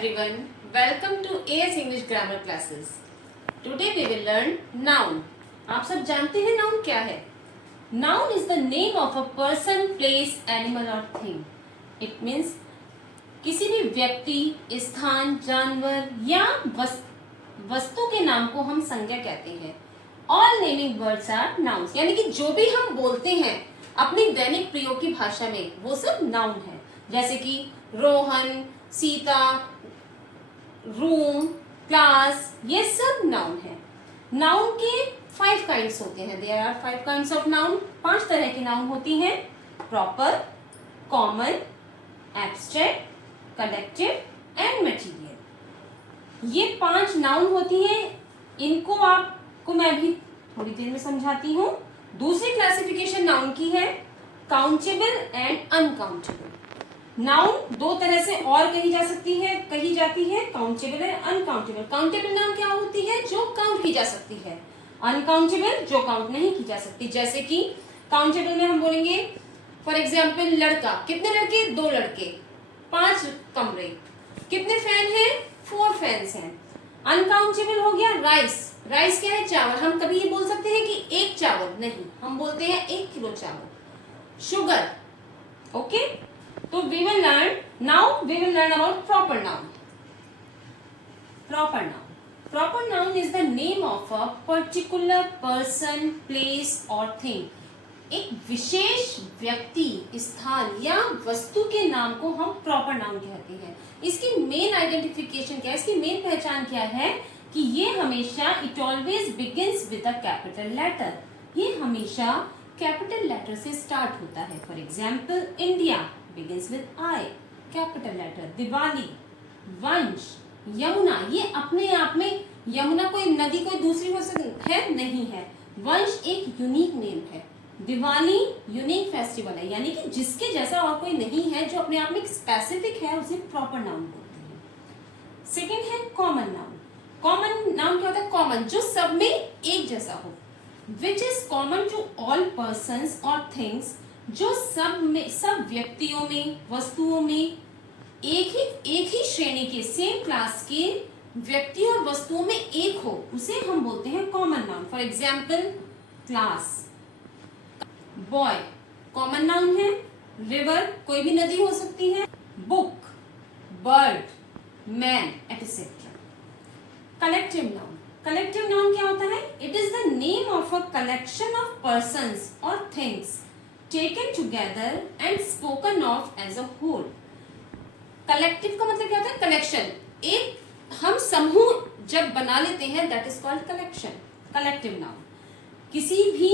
everyone, welcome to AS English Grammar Classes. Today we will learn noun. आप सब जानते हैं noun क्या है? Noun is the name of a person, place, animal or thing. It means किसी भी व्यक्ति, स्थान, जानवर या वस्तु के नाम को हम संज्ञा कहते हैं. All naming words are nouns. यानी कि जो भी हम बोलते हैं अपनी दैनिक प्रयोग की भाषा में वो सब नाउन है. जैसे कि रोहन, सीता, रूम, क्लास, ये सब नाउन है. नाउन के 5 काइंड्स होते हैं. There are 5 kinds of noun. 5 तरह की नाउन होती हैं. Proper, common, abstract, collective and material. ये 5 नाउन होती हैं. इनको आपको मैं अभी थोड़ी देर में समझाती हूँ. दूसरी क्लासिफिकेशन नाउन की है काउंटेबल एंड अनकाउंटेबल. नाउन 2 तरह से और कही जाती है countable and uncountable. Countable noun क्या होती है? जो काउंट की जा सकती है. अनकाउंटेबल जो काउंट नहीं की जा सकती. जैसे कि काउंटेबल में हम बोलेंगे फॉर एग्जाम्पल लड़का. कितने लड़के? 2 लड़के. 5 कमरे. कितने फैन हैं? 4 फैंस हैं. अनकाउंटेबल हो गया राइस. राइस क्या है? चावल. हम कभी ये बोल सकते हैं कि 1 चावल नहीं, हम बोलते हैं 1 किलो चावल. शुगर. ओके. तो we will learn about proper noun. Proper noun is the name of a particular person, place or thing. एक विशेष व्यक्ति, स्थान या वस्तु के नाम को हम प्रॉपर नाउन कहते हैं. इसकी मेन आइडेंटिफिकेशन क्या है? इसकी मेन पहचान क्या है? कि ये हमेशा it always begins with a capital letter. ये हमेशा कैपिटल लेटर से स्टार्ट होता है. For example India begins with I, capital letter. Diwali, Vansh, Yamuna. ये अपने आप में यमुना कोई नदी कोई दूसरी हो सकती है? नहीं है. वंश एक यूनिक नेम है. दिवाली यूनिक फेस्टिवल है. यानी कि जिसके जैसा और कोई नहीं है, जो अपने आप में स्पेसिफिक है, उसे प्रॉपर नाउन बोलते हैं. सेकेंड है कॉमन नाउन. कॉमन नाउन क्या होता है? कॉमन जो सब में एक जैसा हो. Which is common to all persons और थिंग्स. जो सब व्यक्तियों में, वस्तुओं में एक ही श्रेणी के, सेम क्लास के व्यक्तियों और वस्तुओं में एक हो, उसे हम बोलते हैं common noun. For example class. Boy common noun है. रिवर कोई भी नदी हो सकती है. Book, bird, man etcetera. Collective noun. Collective noun क्या होता है? It is the name of a collection of persons और things taken together and spoken of as a whole. Collective का मतलब क्या होता है? कलेक्शन. एक हम समूह जब बना लेते हैं, that is called collection. Collective noun. किसी भी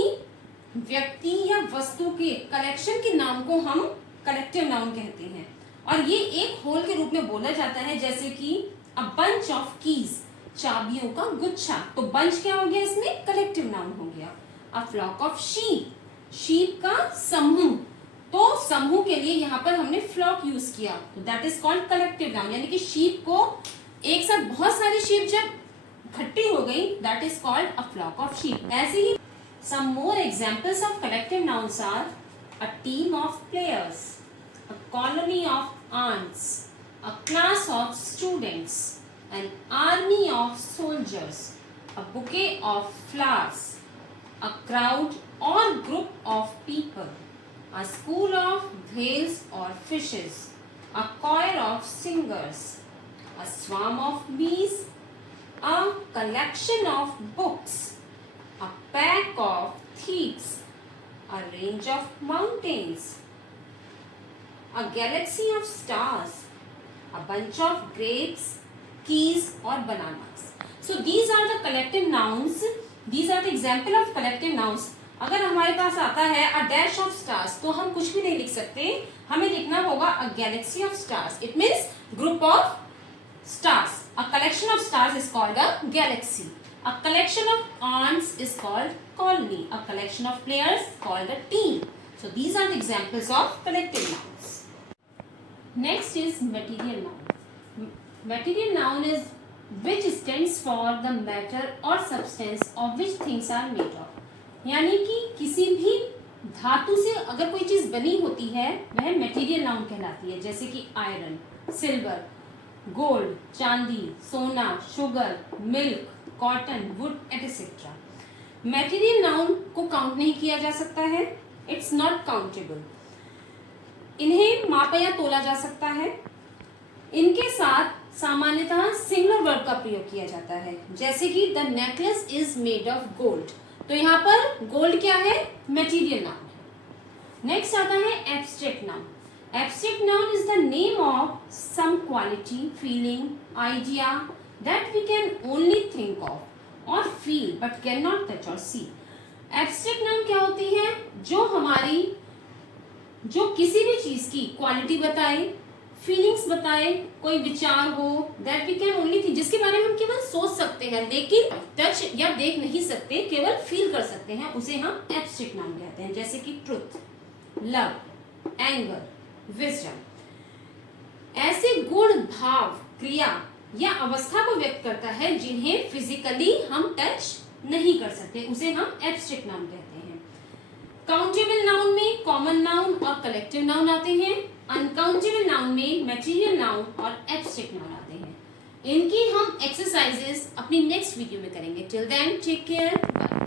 व्यक्ति या वस्तु के कलेक्शन के नाम को हम कलेक्टिव नाउन कहते हैं. और ये एक होल के रूप में बोला जाता है. जैसे कि अ बंच ऑफ कीज, चाबियों का गुच्छा. तो बंच क्या हो गया? इसमें कलेक्टिव नाउन हो गया. A flock of sheep, sheep का समूह. तो समूह के लिए यहाँ पर हमने फ्लॉक यूज किया. That is called collective noun. यानी कि शीप को एक साथ बहुत सारी शीप जब इकट्ठी हो गई, that is called a flock of sheep. ऐसे ही some more examples of collective nouns are a team of players, a colony of ants, a class of students, an army of soldiers, a bouquet of flowers, a crowd or group of people, a school of whales or fishes, a choir of singers, a swarm of bees, a collection of books, a pack of thieves, a range of mountains, a galaxy of stars, a bunch of grapes, keys or bananas. So these are the collective nouns. These are the example of collective nouns. अगर हमारे पास आता है a dash of stars, तो हम कुछ भी नहीं लिख सकते. हमें लिखना होगा a galaxy of stars. It means group of stars. A collection of stars is called a galaxy. A collection of ants is called colony. A collection of players called a team. So these are the examples of collective nouns. Next is material noun. Material noun is which stands for the matter or substance of which things are made of. यानी कि किसी भी धातु से अगर कोई चीज बनी होती है, वह मटेरियल नाउन कहलाती है. जैसे कि आयरन, सिल्वर, गोल्ड, चांदी, सोना, sugar, milk, cotton, would etcetera. Material noun को काउंट नहीं किया जा सकता है, इट्स नॉट काउंटेबल। इन्हें मापा या तोला जा सकता है। इनके साथ सामान्यतः सिंगुलर वर्ब का प्रयोग किया जाता है, जैसे कि the necklace is made of gold. तो यहाँ पर गोल्ड क्या है? मटेरियल नाउन है। नेक्स्ट आता है abstract noun. Abstract noun is the name of some quality, feeling, idea that we can only think of और feel but can not touch और सी। एब्स्ट्रैक्ट नाउन क्या होती है? जो किसी भी चीज की क्वालिटी बताए, फीलिंग्स बताए, कोई विचार हो, that we can only think, जिसके बारे में हम केवल सोच सकते हैं लेकिन टच या देख नहीं सकते, केवल फील कर सकते हैं, उसे हम एब्स्ट्रैक्ट नाउन कहते हैं। जैसे कि ट्रुथ, लव, एंगर, विजडम। ऐसे गुण, भाव, क्रिया या अवस्था को व्यक्त करता है जिन्हें फिजिकली हम टच नहीं कर सकते, उसे हम एब्स्ट्रैक्ट नाउन कहते हैं। काउंटेबल नाउन में कॉमन नाउन और कलेक्टिव नाउन आते हैं। अनकाउंटेबल नाउन में मटेरियल नाउन और एब्स्ट्रैक्ट नाउन आते हैं। इनकी हम एक्सरसाइजेस अपनी नेक्स्ट वीडियो में करेंगे। Till then take care, bye.